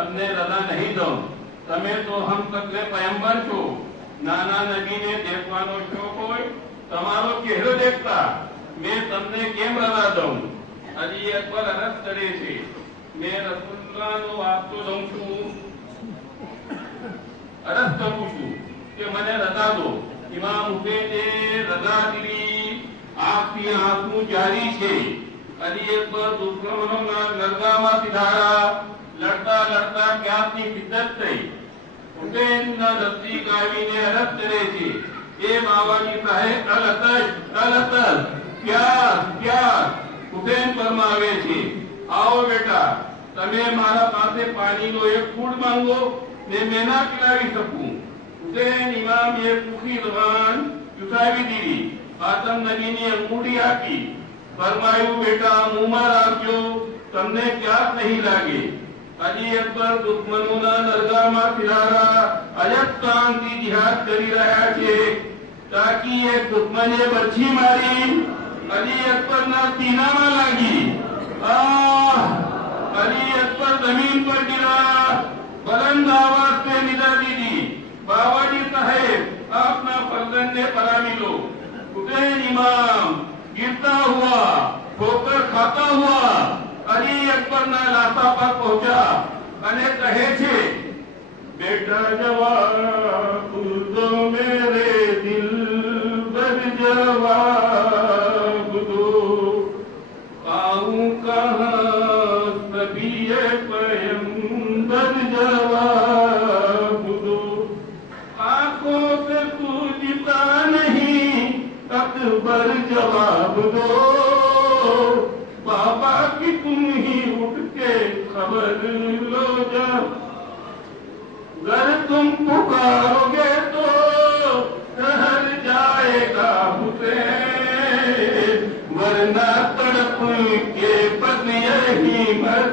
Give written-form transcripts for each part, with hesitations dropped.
તમને રજા નહીં દઉં. તમે તો હમ કતલે પયંબર છો. નાના નબીને દેખવાનો શોખ હોય, તમારો ચહેરો દેખતા મેં તમને કેમ રજા દઉં? અલી અકબર અરજ કરે છે, મેં રસુલ્લાહનો વાપતો દઉં છું, અરજ કરું છું કે મને રજા દો. ઇમામ હુસૈને રજા દીધી. આંખથી આંસુ જારી છે. અલી અકબર દુશ્મનોના લડગામાં ધારા. લડતા લડતા ક્યાંથી શિદ્દત થઈ. હુસૈનના નજદીક આવીને અરજ કરે છે, એ બાબાજી સાહેબ અલતજ પ્યાર પ્યાર. હુસૈન ફરમાવે છે, આવો બેટા, તમે મારા પાસે પાણીનો એક ફૂડ માંગો ને મેં ના પીલાવી શકું. હુસૈન ઇમામ એ પૂરી જબાન ચુસાવી દીધી. આતમ નબીની અંગૂઠી આપી. ફરમાયું, બેટા મુંહમાં રાખજો, તમને ક્યાંક નહીં લાગે. અલી અકબર દુશ્મનોના દરગાહમાં ફિરારા અજબ શાંતિ જિહાદ કરી રહ્યા છે. તાકી એક દુશ્મને બરછી મારી અલી અકબરના સીનામાં લાગી. અલી અકબર જમીન પર गिरा. बुलंद आवाज से निदा दीदी, बाबाजी साहेब अपना फर्जंद ने परामी लो. हुसैन इमाम गिरता हुआ ठोकर खाता हुआ अली अकबરના લાસા પર પહોંચ્યા અને કહે છે, બેટા જવાબ દો મેરે દિલ પર, જવાબ દો આઉં કહા સબીએ પયંબર, જવાબ દો આંખો से सूझता नहीं अकबर, जवाब दो बाबा की तुम ही उठ के खबर लो जा. अगर तुम पुकारोगे तो ठहर जाएगा हुसैन, वरना तड़प के बस यही मर.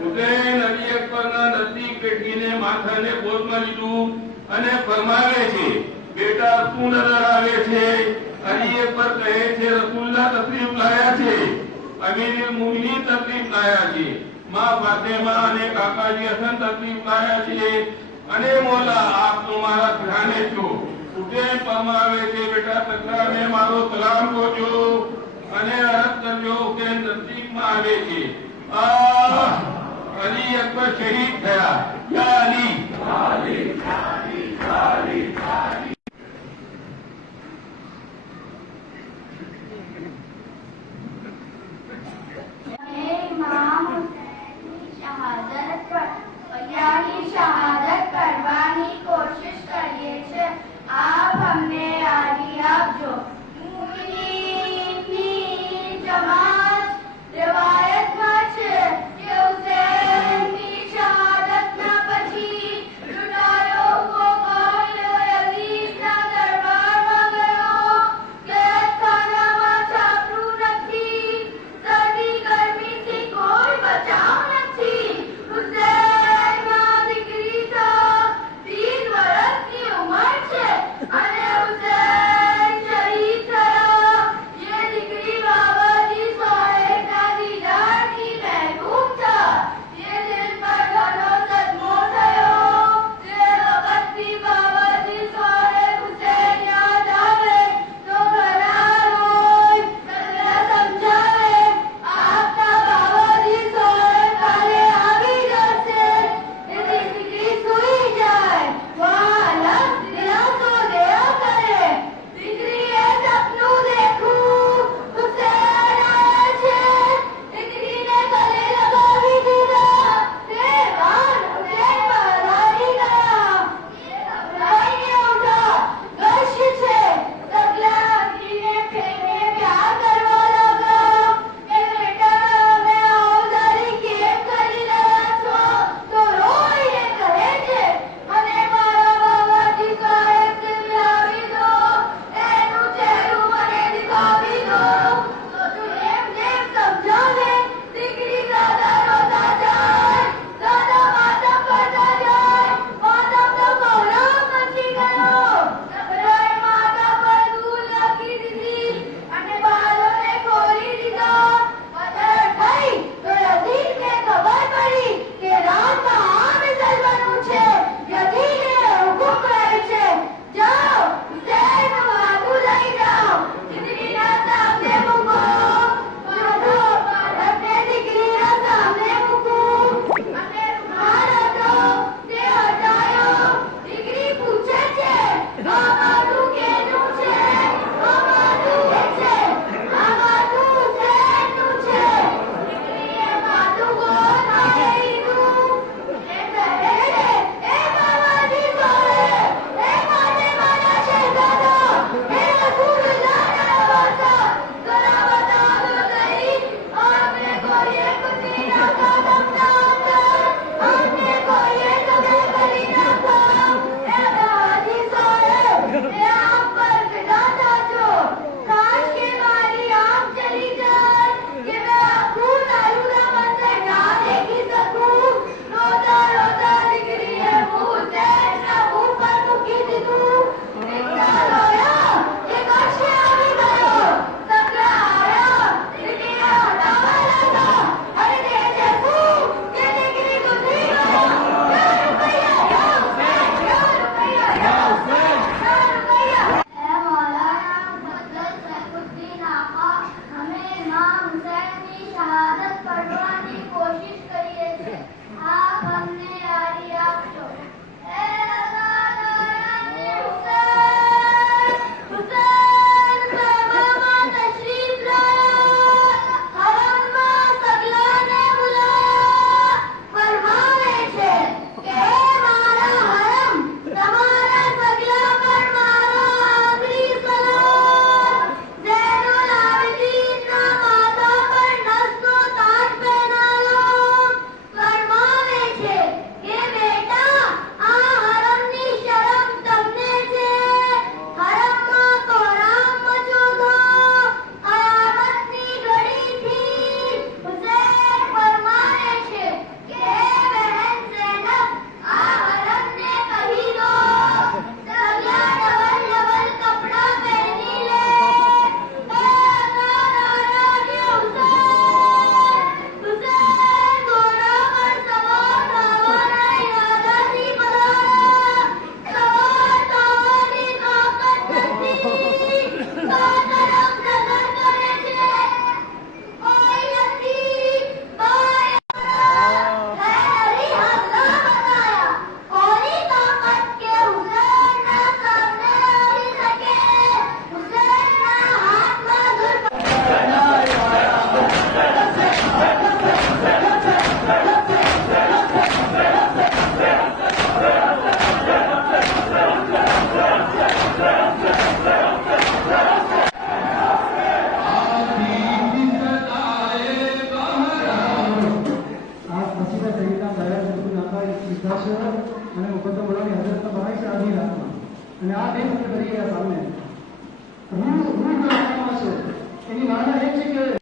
હુસૈન અલી અકબરના નજદીક બેઠીને માથાને ગોદમાં લીધું અને ફરમાવે છે, બેટા શું નજર આવે છે? અલી અકબર કહે છે, રસૂલુલ્લાહ તશરીફ લાયા છે, અમીરુલ મુમિનીન તશરીફ લાયા છે, માં ફાતિમા અને કાકાજી હસન તશરીફ લાયા છે, અને મોલા આપ તો મારા ધ્યાને છો. હુસૈન ફરમાવે છે, બેટા તકરાને મારો સલામ કહો અને અરજ કરજો. હુસૈન નજદીકમાં આવે છે. અલી અકબર શહીદ થયા. યા અલી, અલી, અલી, અલી, અલી. शहादत करवानी कोशिश करिए छे. आप हमने यादी आपजो. मुमिनीनની જમાત रिवायत માં છે કે હુસૈનની શહાદતના પછી સિદ્ધાર્થ અને મુકદ્દમ બોલાની હજરત બનાવી છે આધી રાતમાં અને આ બે વખત કરી ગયા સામે રૂહ આપવામાં છે એની માના એ છે કે